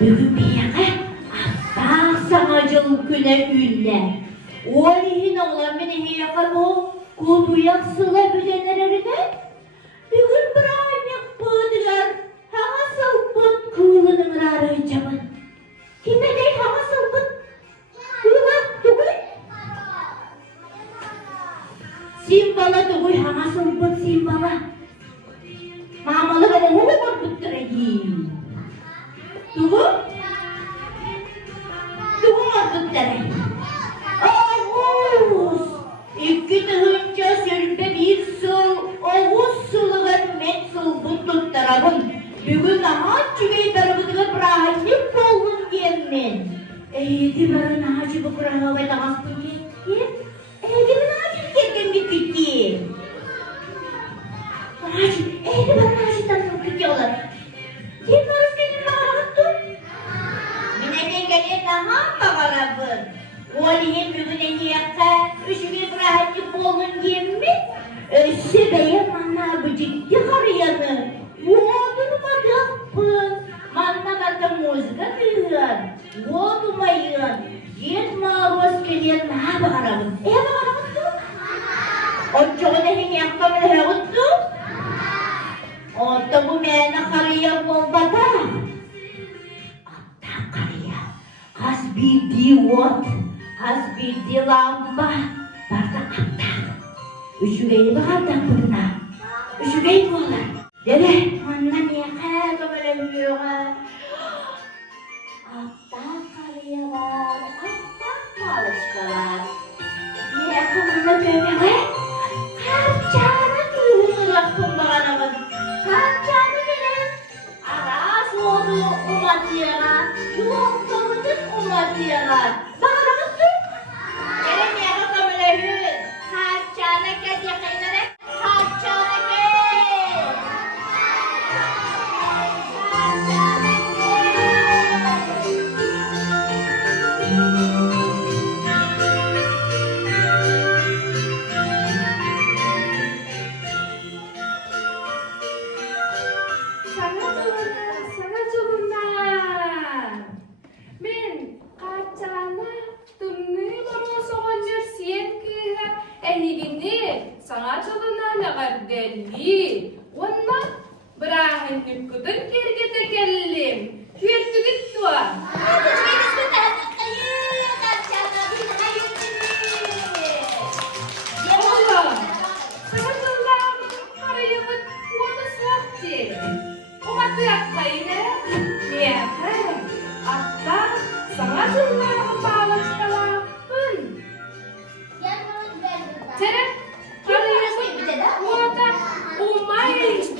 Bugün bir yana daha sanacılık güne ülle. Olihin olan beni yakar o kuduyak sıla büdenerine. Bugün bir aylık bıdılar. Hamasıl bıd kıylının arayacağım. Kime dey hamasıl bıd? Kıyla tıgıy. Simbala tıgıy hamasıl bıd simbala. Mamalı bana ne var bıttırayım? Tugu? Tugu mazlıkları. Ağuz! İki tıhınca sürpe bir sıl, ağuz sılığın met sıl butluk tarafın. Bugün ağaç çüvey tarafıdığın rahaylık olun yemin. Eydi barın ağacı bu kurağı ve damaskın yetti. Eydi barın ağacı yetten bir kütti. Eydi barın ağacı tanım kütti olur. Kim barış benim ağrıttı? Minene gelin aha bakalabın. Olihin bugüne yakar, üşüge bırakıp olun yemin. Sebeye manna bıcık yıkarıyanı. Vodurmadakpın. Manna kata muzga kıyın. Vodumayın. Yet mağaz keliyen maha bakalabın. Bakalabın tu? O çoğuna hem yakkamını heğuttu? O tabu mena karıya bulbada. Atta karıya. Hasbidi what? Hasbidi lamba. Barda atta. Üşügeyi bakaldan pırna. Üşügeyi boğular. Dede, ondan yakar kamerem yoğa. Atta karıya var. Atta malışkalar. Yakamına döneme. Karçana kıyığını lakkın bakalabın. Karçana gelen. Aras oldu umatiyana. Yuvaklamadın umatiyana. Bakalabın tüm. Gelin yakın kamerayı. Karçana kes yakayınlara. Karçana kes. Karçana kes. Men kaçana tümnü bana soğuncur siyen kıha ehigini sana çalına lagar delli. Ondan bırakın nükudun kerge tekellim. Kürtügüt tuğa. Oğlum, sana çalına karayımın kuatı soğukti. Umatı yakayına. Niyakay. Atta sana çalına kapalı çıkalapın. Cere, karayımın kuatı umay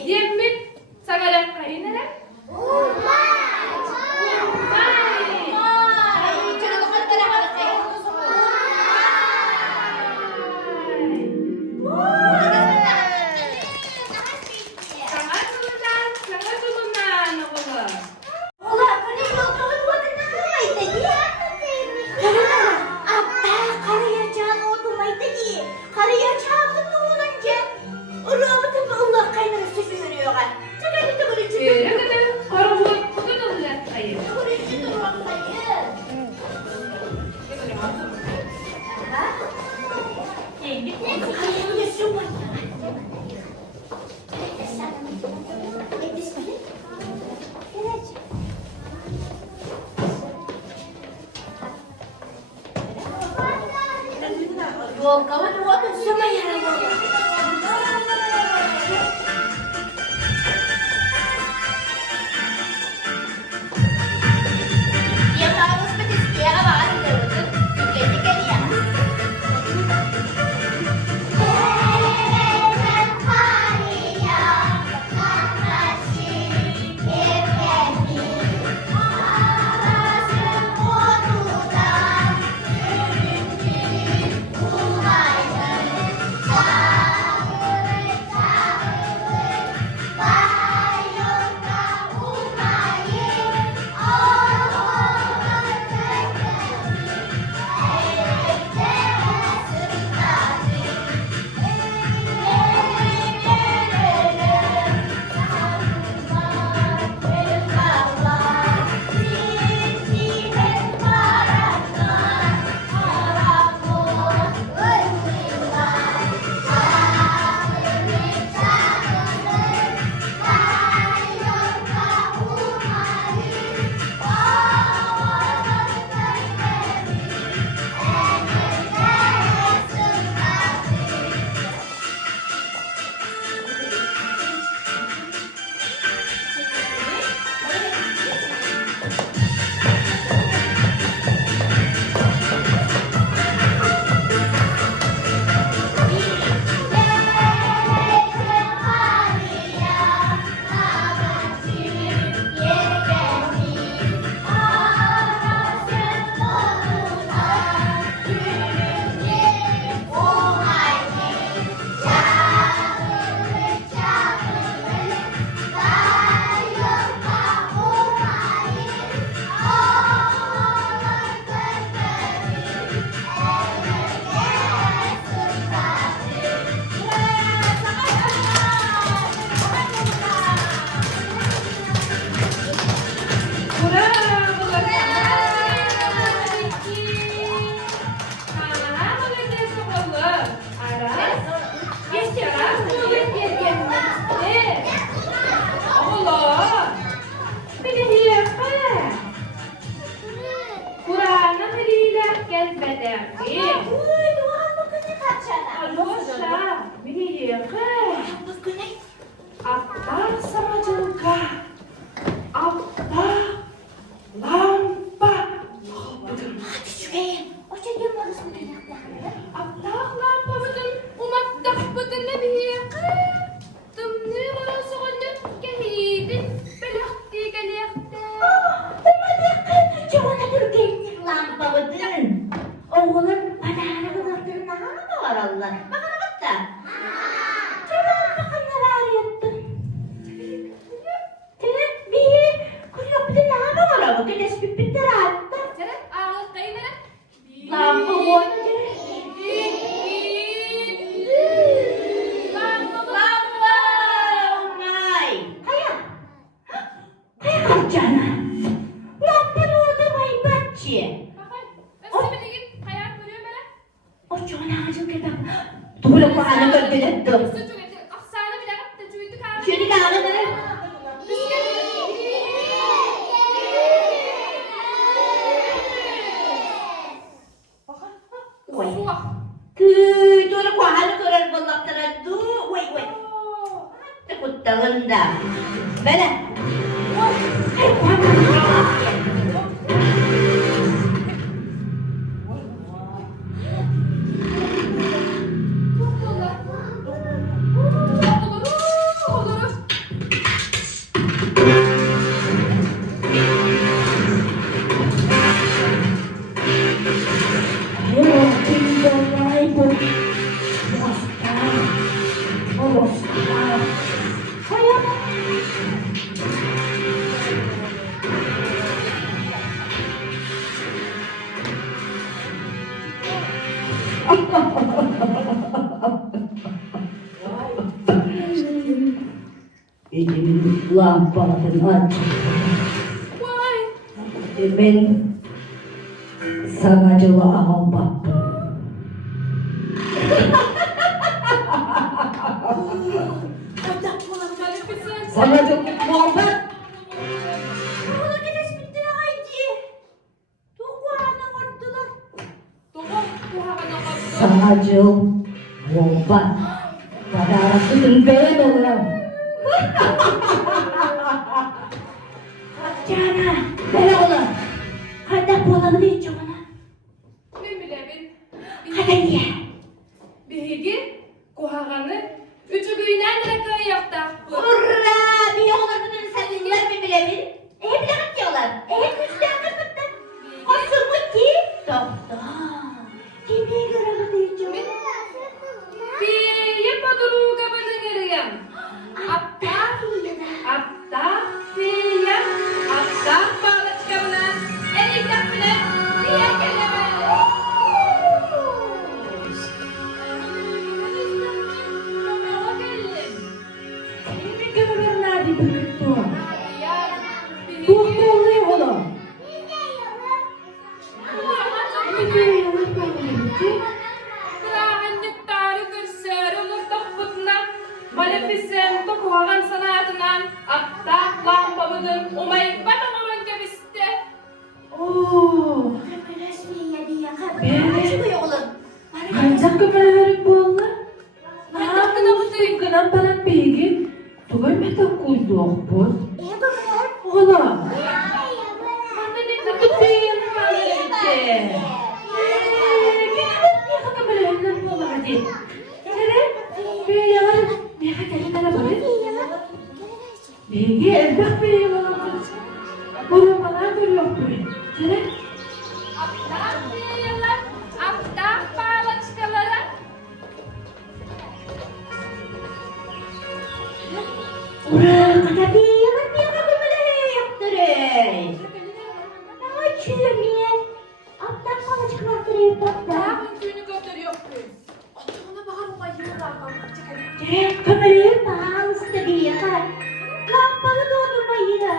yemmit sana yakayına. Umay. Yol kawan waktu sama ya. Yang harus petis dia apa ada betul? Jadi kalian. dur. Aksana bir dakika. Çocuk abi. Şunu kaldı. Suak. Tuh ko halo ko rin balak du. Wait. Takot talanda. Bala. Ay, Elimin lampasını aç. Ben sana cevabım bak. Sana çok muhabbet. Sadece muhabbet. Pada aku ben orang. Cana, böyle olur. Hadi bulanı da içeceğim ona. Ne bileyim. Hadi ye. Begi kuhaganı üçü güyünden direkt yokta. Urra! Bir yollar bunun seninler mi bilebilir? Hep lanet diyorlar. Hep üstten kırpıttı. Asıl bu ki? Doktor. Kimi göre diyeceğim? Bir yapaduru kapanı geriyem. Apta siyem. Apta balık çıkamına. Elikten bile diye kelime. Kimi göre nerede büyüktü? Doktor oluyor oğlum. Bir kere yalan böyle. Maleficento kuhagan sanatından akta lampamızın umayıp batamaman kebiste. Oo. Çıkıyor oğlum. Kancak köpeğlerin bu onlar? Ay, takına bu değil. Kenapa pigi? Tu kan meta kuzdok pun? Ola. Keping malete. Kenapa dia kebelahan mo lagi? Kere? Biar dia kata apa? Pigi, endak pigi mana? Baru mana dulu pigi? Kere? Akta siyalan, akta palaçkalara. Orang kata dia kan dia kebelahan yaktare. Açıyor niye? Aptal falan çıkarttırıyor aptal. Dağın tüyünü götürüyor. Atağına bakar o bayılırlar bana. Çıkarım. Kamerayı bağlısı da diye kan. Lampalı dondurmayı.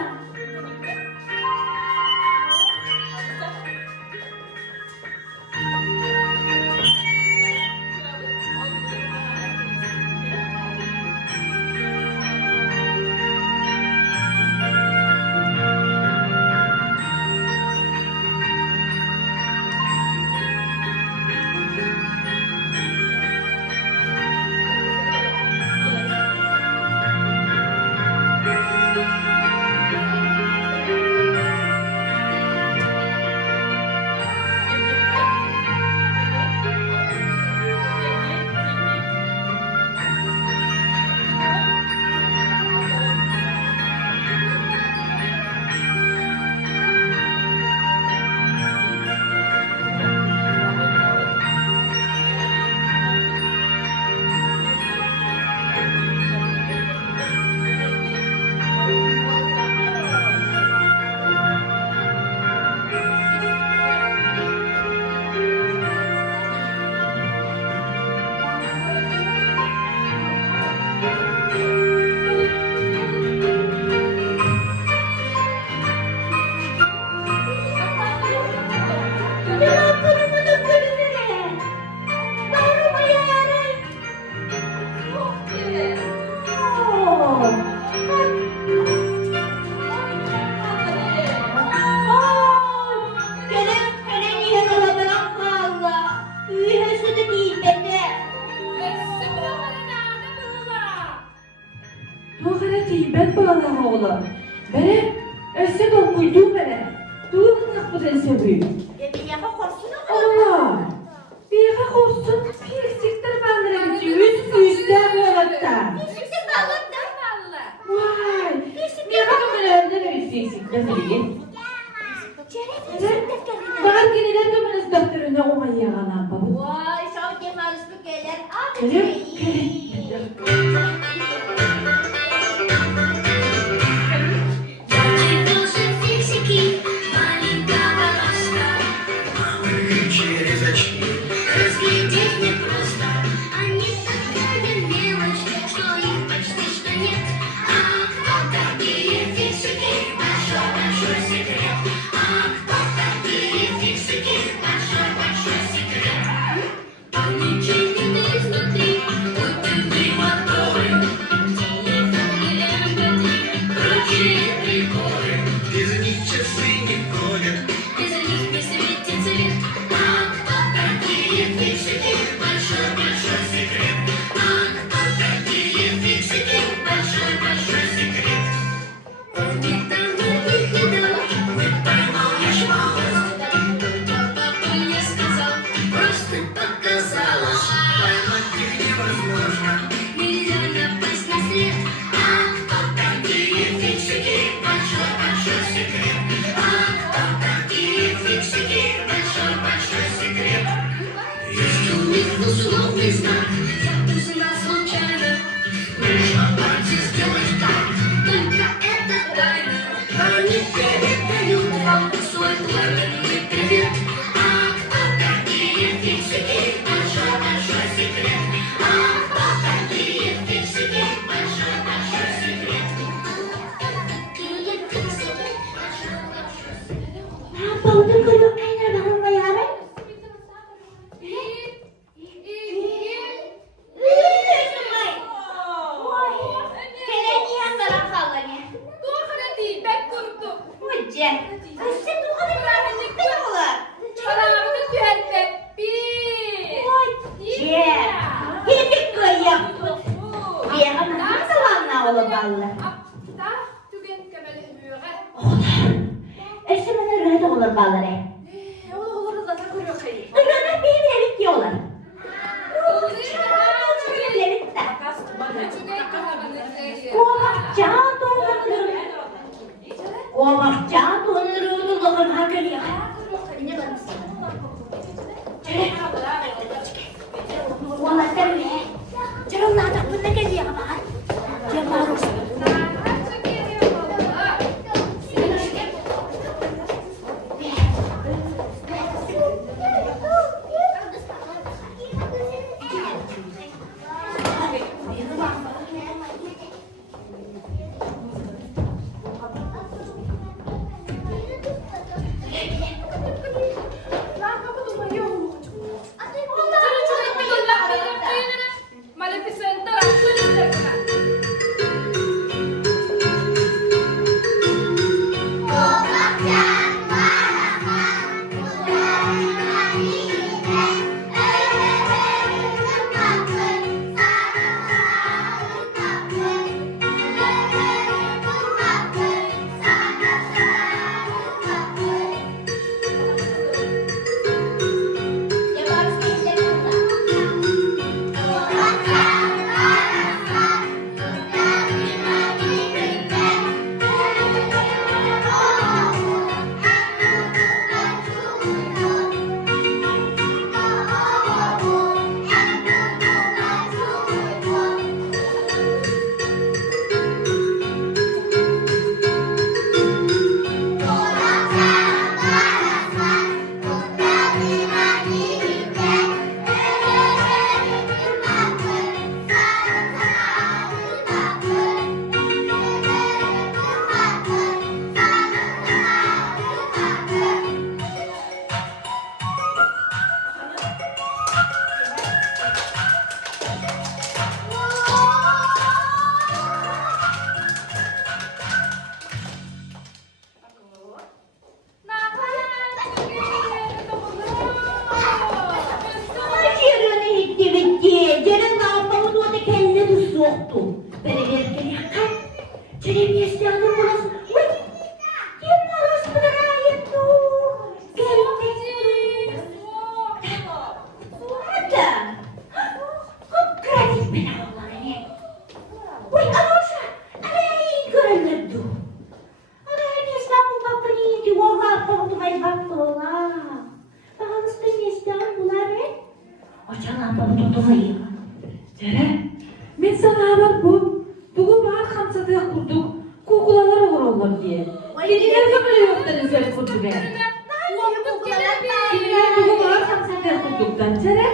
ahire tiyibet bağına oğlan. Bere, esse dokuyduğum bere. Duyun nakbıdan seviyim. Bir yaka korsuna Allah! Bir yaka korsun, pirsiktir bandırı bici. Üstten olatta. Pisik balık da. Vay! Bir yaka ömründe de bir pirsiktir bilin. Var giniler dömeniz doktoruna olmayı yağanan baba. Vay sağ Kemal Üstü gelir. Kırıp, Фиксики, маленького роста. Через очки разглядеть непросто. Они такая мелочь, что их почти что нет. А кто такие фиксики? Большой-большой секрет. А кто такие фиксики? Большой-большой секрет. Они чинят изнутри, утюги, моторы, телефоны, MP3, прочие приборы. Без них часы не ходят, без них не светит свет. А кто такие фиксики? Большой-большой секрет. А кто такие фиксики? Большой-большой секрет. Они там других не дал, не поймал лишь малость. Папа мне сказал, просто показалось. Поймать их невозможно, нельзя напасть на след. А кто такие фиксики? Большой-большой секрет. А кто такие фиксики? Большой-большой секрет. Есть у них условный знак, записано случайно. Нужно пальцы сделать так, только это тайна. Они передают вам свой пламенный привет. А кто такие фиксики? Большой-большой секрет. А кто такие фиксики? Большой-большой секрет. Такие фиксики. Большой-большой секрет. Bağda kırıp kaynar bakın bayağı. Keleniyen kalan kallanı. Hoca. Sen bu kadar rahmetlik ne olur? Hoca. Yedik koyuyor. Bir ama nasıl anlamalı ballı? Eşimine rüyada olur balları. Duyana bir evit yiyorlar. Bir evit de. Kovakça donurur. Kovakça donurur. Bakın hakikaten ya. Ne var mısın? Valla sen ne? Canım nada bu ne geliyor bak. Ya maruz. Черемье сделал голос. Ой, я мороз подраем, ну. Свата! Красить меня оларыне. Ой, Алоша, ана ин көрөлөдү. Ана местаму бапыни диога апамтумай бапыла. Баганысты местам булары. Очан апамтумай. Жара, мен sana абат bu. Bugün bana hamsada kurduk. Kukulalar olur olur diye. Kediler de böyle yoktan izler kurdu be. Kediler bugün bana hamsada kurduktan jara.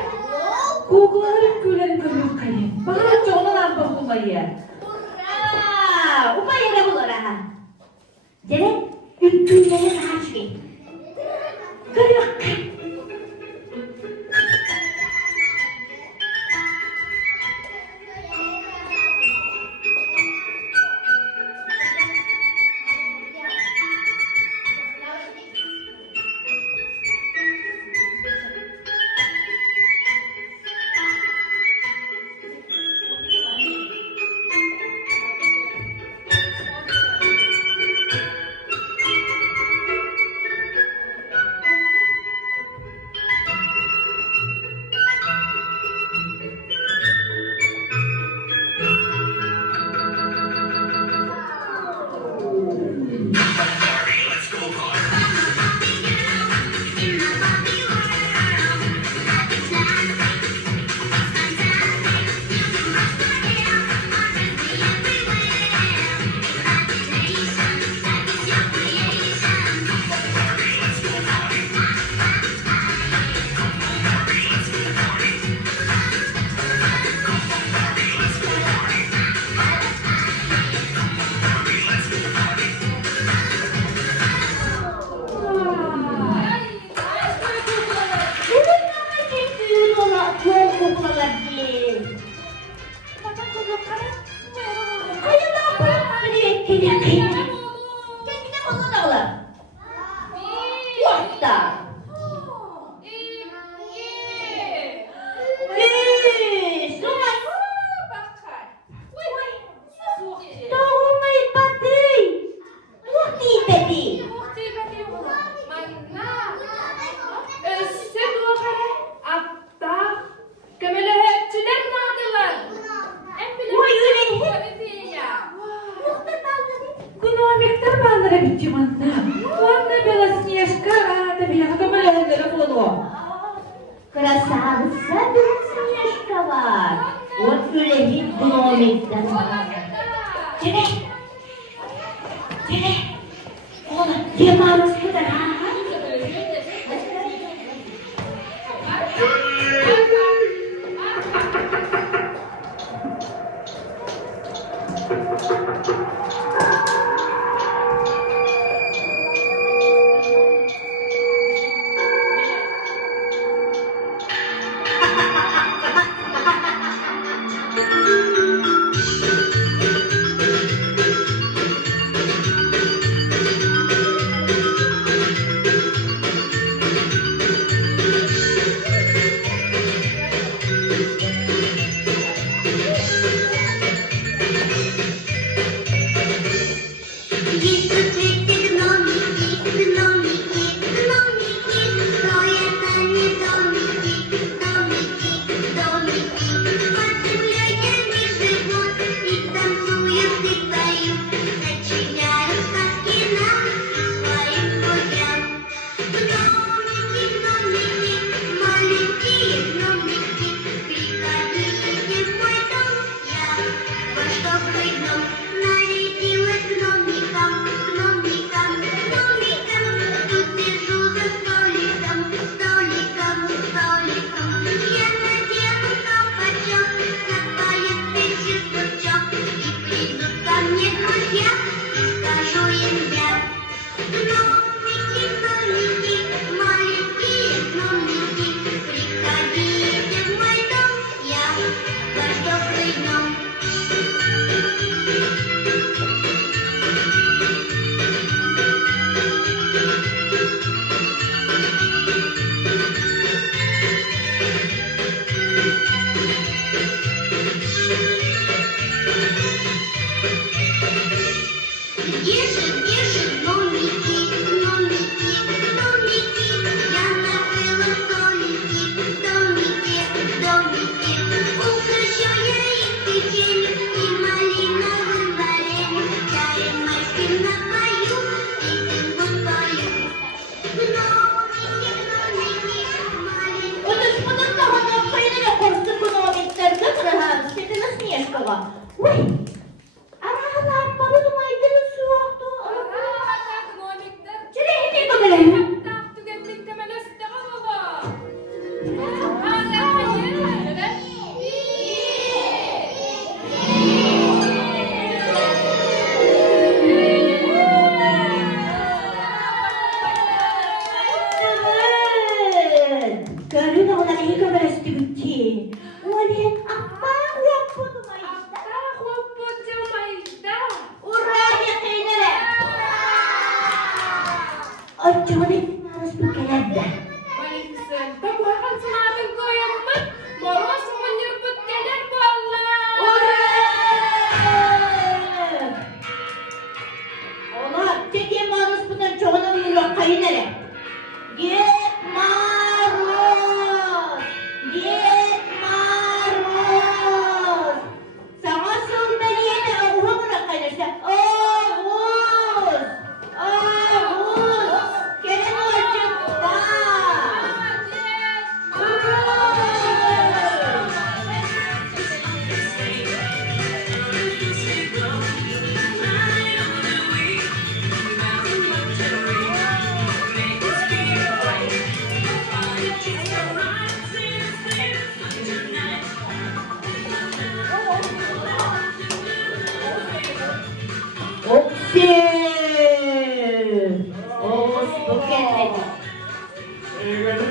Kukulaların köylerin kömür kayın. Bana çoğunun arpa bulmayı. Uра! Упаера булара. Жере үткүлleri саачы. Көрөк. Красавица Белоснежка var. Вот Гулевит гномик-то. Тебе, oğlum, Cemal'ın kadar ha? Нарядилась гномиком, бежит, номики, номики, номики. Я накрыла домики, домики, домики. Украшая их печеньем и малиновым вареньем. Чаем майским напою, песенку пою. Гномики, гномики, маленькие. Отож, податного на Україні курси економістер забрала Світлана Снежкова. Ой, а лампа, ви думаєте, не суохту? Чирегіть добре. Evet. Görün oğlan iyi kamerası bitti. Oğlan ahbap yapmadı mı? Ura yakınlara. Acaba ne dinliyoruz bu kelamda? Ura! Oğlan çekeyim maruz bundan çoğuna uyuyor kayınlara. Git maruz! Git maruz! Sana söylemeyene Oğuz'a kaynarsa. Oğuz! Oğuz! Gelin açık bak! Oksir! Oğuz bu kendine. Eğeni,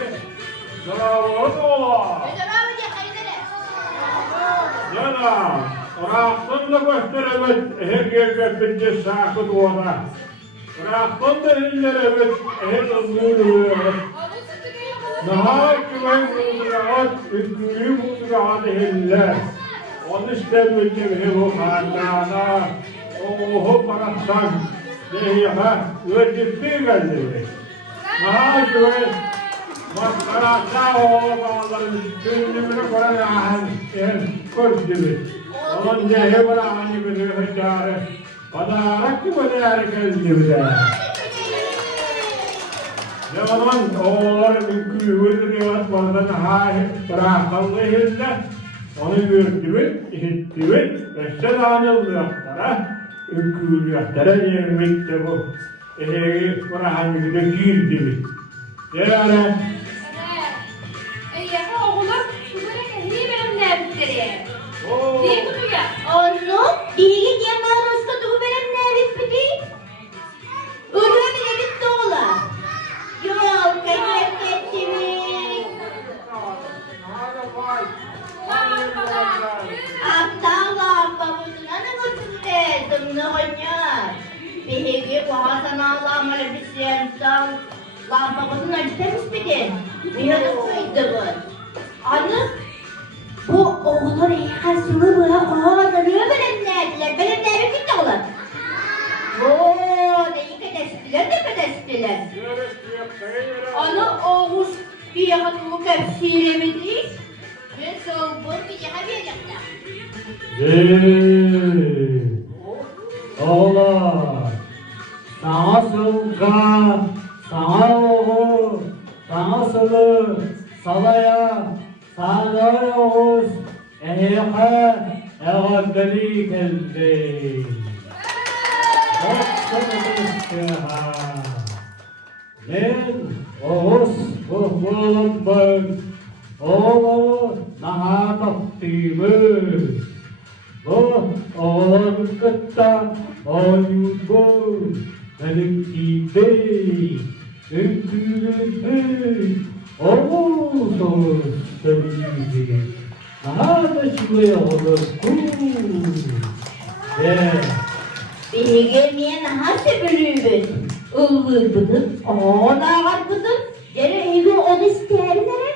sağlığı ola. Yana, Rahtın da gösteremez, her yerde bince sakıt ola. Rahtın da hilleremez, her ımbırı. Naha güven buldurat, ülküyü buldurat hiller. Onu istemeyeceğim hem o kandana, oğu bıraksan, nehiha, ödüttü geldi. Naha güven, maskarata oğlu bağların üstünlüğünü korayan gördü. Onun nehi bırakan gibi hüccarı, padarak gibi geldi de. Yaman oğulları mümkün öldürüyor, bazen bırakallı hille, onu gördüğü, işittiği, beşte anılmıyorlara, ülkülüyorlara yermekte bu. Bırakan gibi de girdi. Yani, Onu değil ya maruz kadığı benim ne bitti? Ölüme bile bitti ola. Yok, kaçak geçimi. Aptal lampa ne mutlu dedim ne oynar. Peki bu Hasan Allah'ım öyle bir siyasal lampa kutunu acıtamış bidin. Niye mıydı bu? Anne, bu oğullar iyi hasılı bırak oğlanları belemlerdiler. Belemleri bitti oğlan. Ooo, ne iyi kadestiler de kadestiler. Ana Oğuz bir hanımı kapsiremedi. Ben soğuk bir daha verecektim. oğlan, sana sılga, sana oğul, sana sılı, salaya, sana oğuz, eheha, evabdeli geldi. Ben Oğuz buhbulum ben, oğlu naha taktimi. Bu oğlan kıtta oyuncu, benim gibi, önkürüldü, Oğuz benim gibi. Naha da şuraya olur, Beni gelmeyen hası bölümün. Ilvır bıdım, ona var bıdım. Dere evi onu isterlere.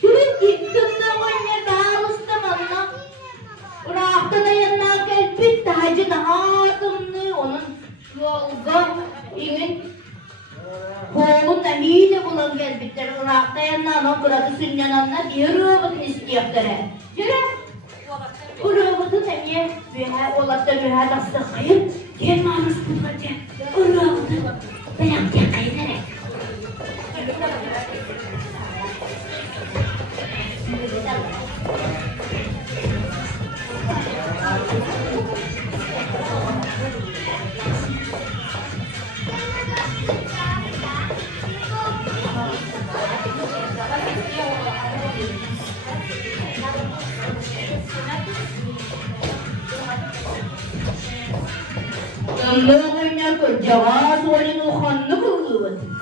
Kürün gittim de anne bağlıstam anla. Bıraktı da yanına gelip bitti hacı da hatımlı. Onun oğlum gelbitler Irak'ta yandan o kıratı sünyananlar diye robotun istiyakları. Yürü. O robotu da niye mühe olakta mühe nasıl kayıp gel maruz bulmaca. O robotu bırakacak kayınarak. Allah'ın cevaz olun uhanlı kılgıvın.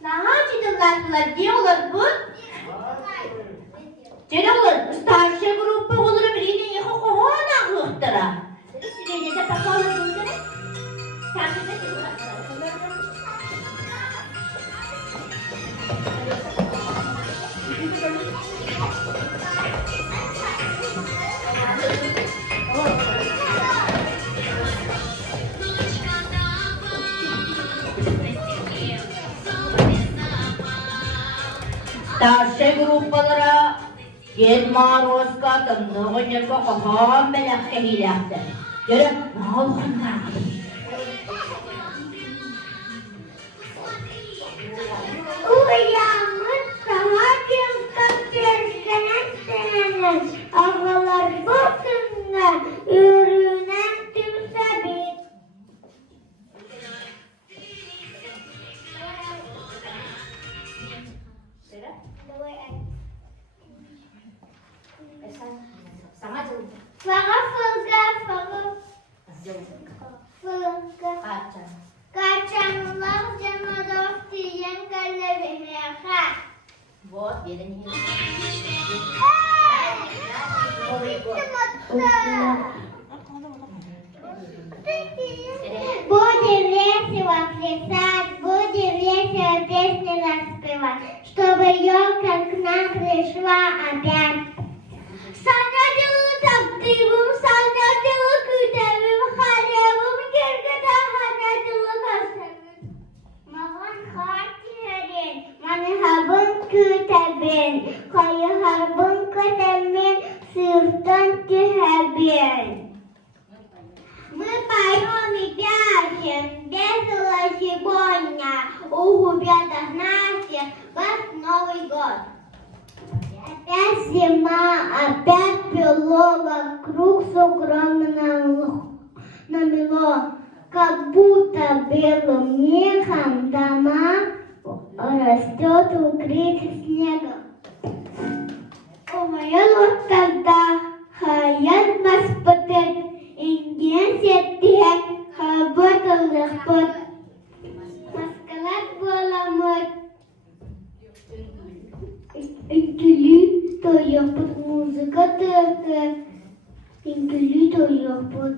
Naha diyorlar bu. Diyorlar, starşe grubu olur birine yıkı kohona hıhtıra. Sirene de papalı hıhtıra. Starşe de starşe gruplara Gen Maroska tımdığın yılgı kohon belak kehilaktı. Yürü, ne olgunlar? Uyanmış sabah yıldan görüşenen ağalar bozunda ürünen tümse bir. Fılga kaçanlar canadof diyen kalbine yakar. Вот, yerini Будет весело плясать, будет весело песни распевать, чтобы елка к нам пришла опять. Санадылы таптывым, санадылы күтәвым, халявым кергіда ханадылы касавым. Маған хатирен, маны хабын күтәбен, қайы харбын көтәмен, сыртын түхәбен. Мы поем и пляшем, весело сегодня, у ребят наших, вас Новый год. Опять зима, опять пило вокруг с огромным намело, как будто белым мехом дома растет укрытие снегом. Умоет тогда хаят маспотет, инген сеттен хаботалых пот. Маскалат боламот. Интелли тояпот, музыка тыгы. Интелли тояпот.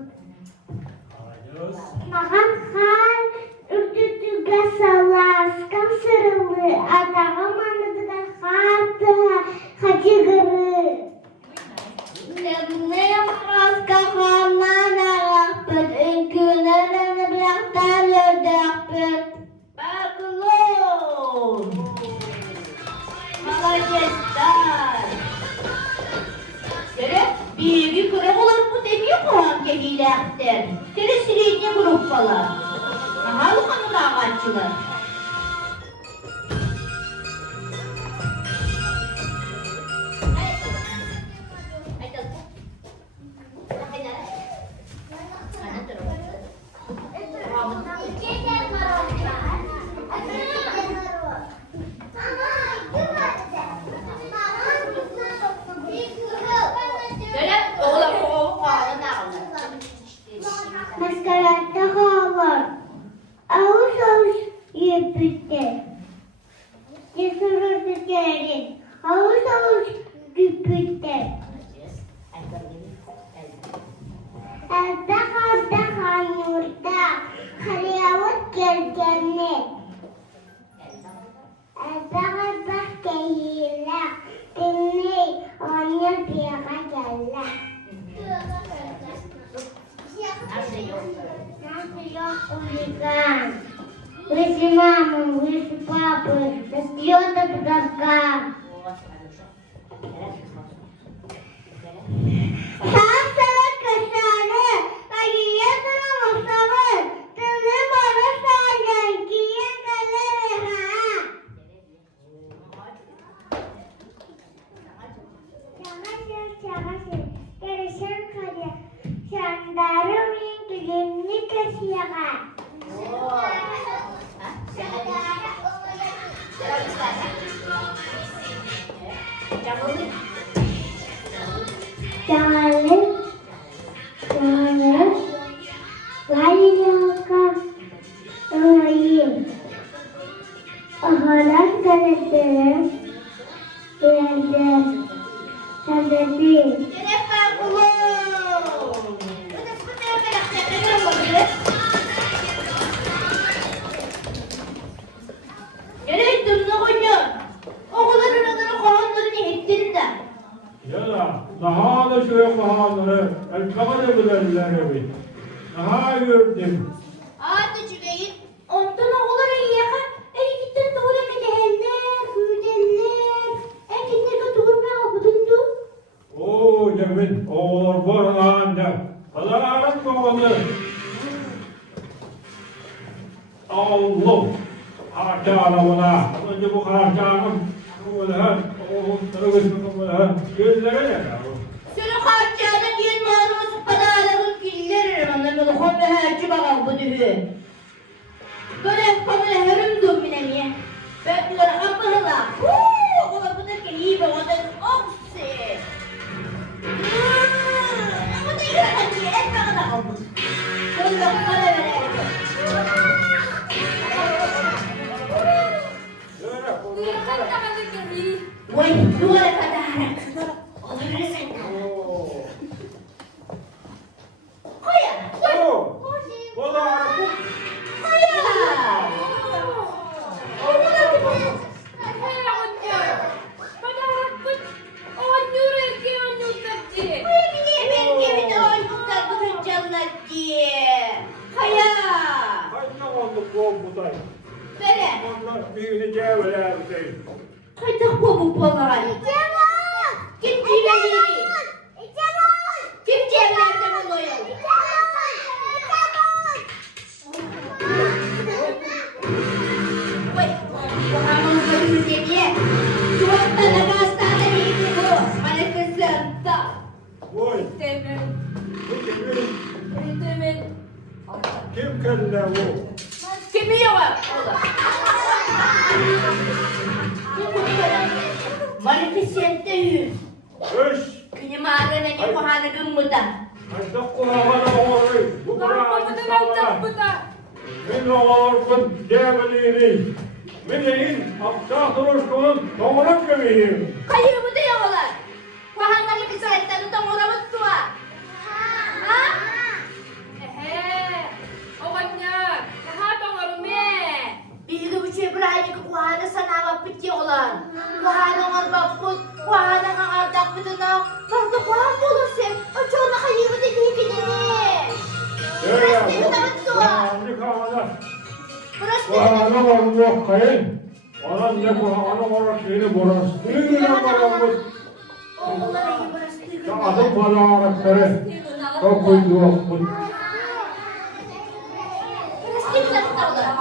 Маған хан үртүтүгө саласкан сырылы, атаға маңызыға хаты хачыгыры. Нем раскаханнан арақпыт, үкінерін білақтан өрдіқпыт. Баклон! Молодецтар! Сері, биреги күрі олар bu demiyor Kur'an kehilerdir. Seri sireyne gruppalar. Aha, bu kanun ağaççılar. Маскарадта хавар, ауыз ауыз епітті. Есұрырды керін, ауыз ауыз күпітті. Әлді қанурда, қалиауыт келгенне. Әлді кейілі, дінмей, оны беға келі. Нас yok хулиган. Выше мамы, выше папы, растет от потолка. Сам салат кошары, кайетана муставы, тыны бары саjan, киен калерыга. Чағашыр, керешен қаде, шандарым мен кілемні кәсияға. Jangan Lainnya lain Ahalan karakter Belajar Sadari Seri Baklon! Udah seperti apa yang saya Nereye durduğunu koyuyor. Okulların adını kovanlarını ettirin de. Ya da daha da şöyle kahanları, el kamerı bilenler gibi. Daha gördüm. Hadi Cübeyir. Ondan okulların yakın. Gitten doğru gidenler, güdenler. Gittin doğurmaya okudundu. Oo Cemil, oğullar buralarda. Kazalarım kovalı. Allah. Harca arabına. Önce bu harcanım. Kıvılhan. Kıvılhan. Gözlere ne yavrum? Sürü harcağına diyen maruz padalarım gillerim. Anlamı konu herci bakalım bu düğü. Böyle kamera herim dominemiye. Ben bunları kapıhıla. Ola bu da ki iyi be o da opsi. Ama da yine hadi etme kadar kalmış. Şöyle para verelim. Vay duvara kadar. Olur sen. Koya. Oo. Bu da arabuk. Koya. Koya niye benim gemide oyunlar bu canlar diye. Koya. Kaç oldu bu budayı? Böyle. Onlar büyüğünü cevheler değil. Kaydak bu balar. Kim civeli? Kim cevlerde buluyor? Vay. Bu hamurları yüzeye. Tuvatta da gazete Nerede bu? Kimi yok? Maleficente yüz. Öş! Benim ağrına ne kohana gımmudan. Hatta kulağına oğrayı. Bu kulağına sağlar. Min oğurkun cebelini. Min eyin apta duruşkunun doğrak gömeyim. Kayır bu da yoğular. Kohana Maleficente'nin de oramız tuğa. Ha? Bilgi bu çebrayı ki kuhana sana vapit yoğular. Kuhana var vaput, kuhana nga ardak bituna. Parda kuhan bulur sen. Açoğuna kayır bu da giyikini. Öyle Burası bu. da tuğa. Kulağını kağıda. Burası Kulağına var yok kayın. Anan ne kulağına var seni burası. Düğüne karanlık. oğullara iyi burası. Ya adım bana arakları. Çok uydu okun. Burası değil mi tuğlar?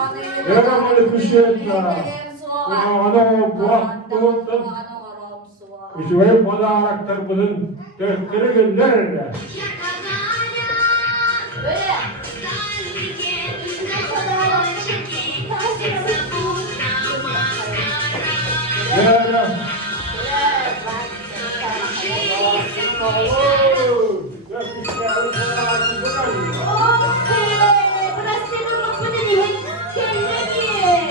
Yere böyle bir şey etme. Kulağına buak bulundun. İşte bana araklar bunun dörtleri gönderirler. Böyle. Yere. Burası senin lokmanı değil. Kendini.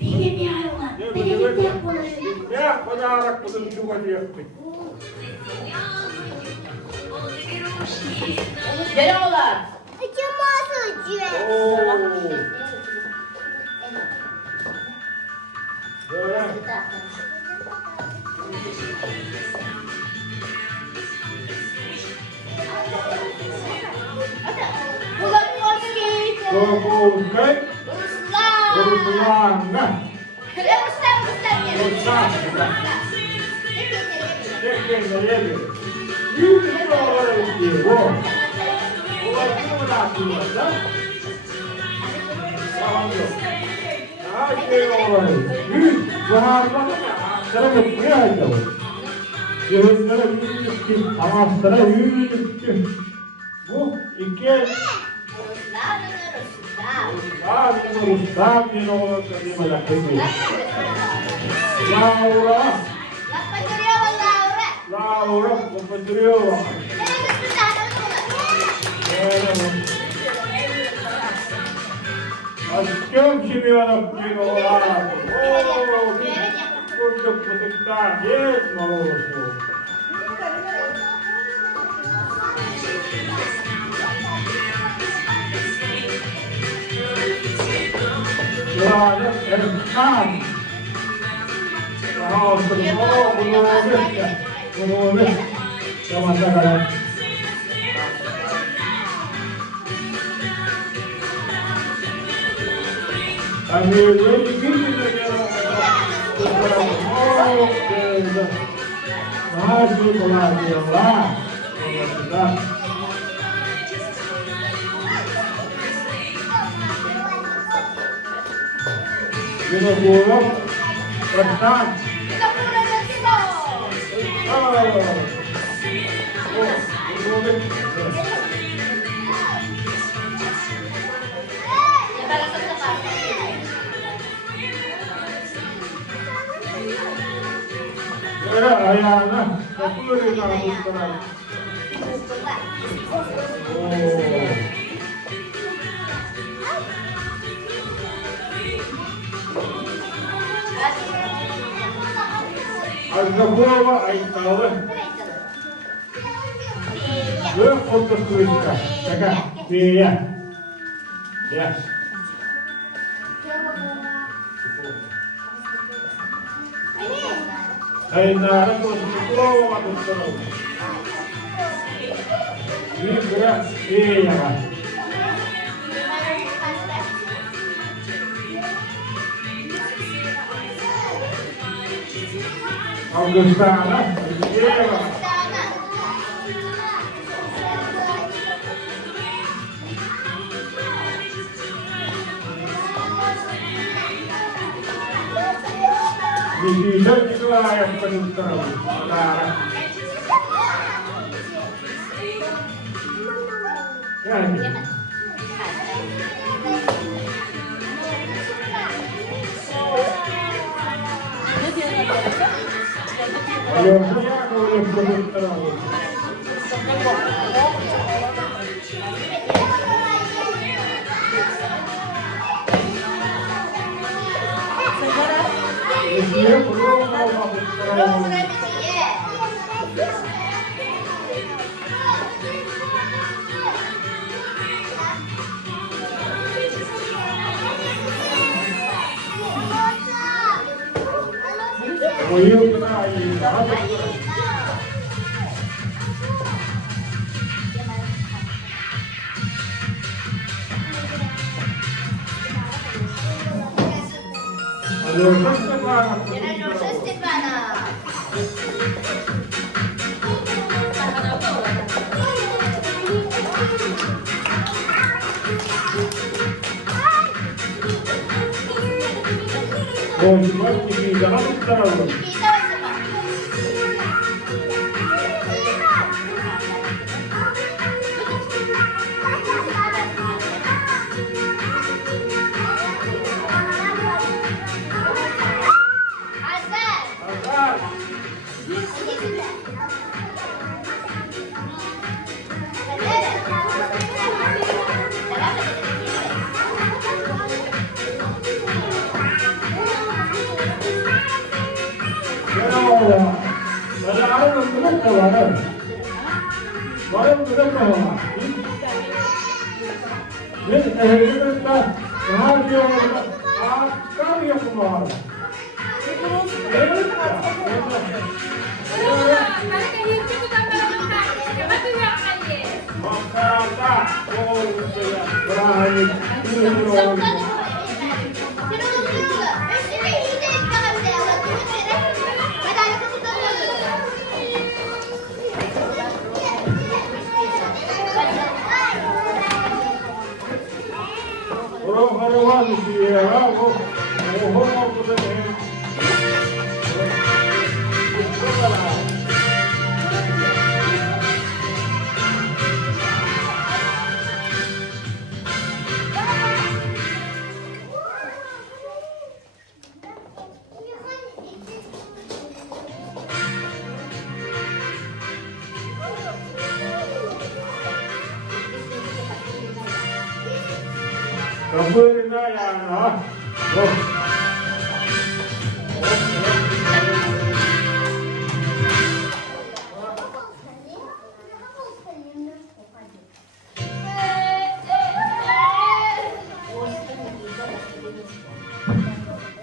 Bilge bir hayvan. Beni de yapmalı. Ya bana arak bunun şu kadar yaptık. Gel oğlan. Oo. Böyle. Bulamıyor ki. Sokulkay. Ruslan. Urulağına. Ruslan. Tekrar geliyor. Büyük bir oğlan istiyor. Bu. Bu var mı da aklımda? Tamam yok. Daha şey oğlan. Büyük. Zaharda sana yapmaya acaba. Cihazlara büyük ki. Anahtar'a büyük ki. Bu iki. Rustam yine oğlan kadime lakabı. Laura. Laura kapatıyor. Aşkım şimdi bana bir oğlan. Ooo. Kurduk kutukta. Yes malolusu. Yani erkan. Daha olsun. Oo bunu olur ya. Bunu olur. Zamanda kadar. Hani böyle bir güne gelen oh güzel. Daha çok kolay diyorlar. Dolayısıyla. Yine buğuluk. Baştan. Böyle ayağına kapılır yukarı tuttular. Azgapova ayıktalı. Böyle fotoğrafı işte. Şaka. Ya. Ya. Hayırlara fotoğrafı tuttular. Bir biraz iyi yapar. Augustana, Eva. Disider itu ayam penutur. Ya, ini. Ayo, saya nulis penutur. Dia belum mau Belum revisi ya. Oh iya kita ini. Ayo, Generosa Stefana. oh cuma ini jangan terlalu. Kita siapa? Azhar. Azhar. Ini sudah. Ada orang yang berapa? Orang berapa? Ini kita radio akan yang keluar. Masyarakat, oh berani. Orang-orang dia, oh, Kaburina yana.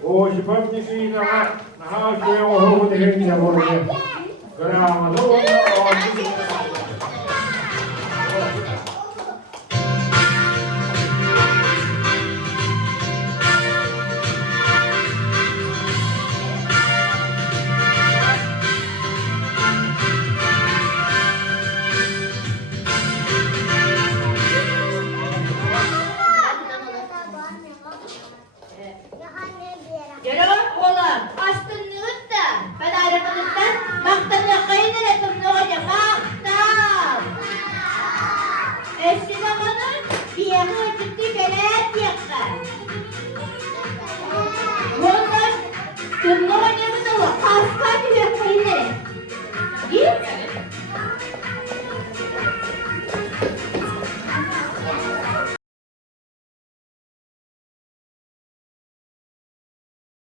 Oh, sebab ni kita nak saya orang dengan dia boleh. Kerana tu Yaralar oğlan, astınlıkta, ben arabanızdan maktanı kayınlar ettim ne olacak, maktan.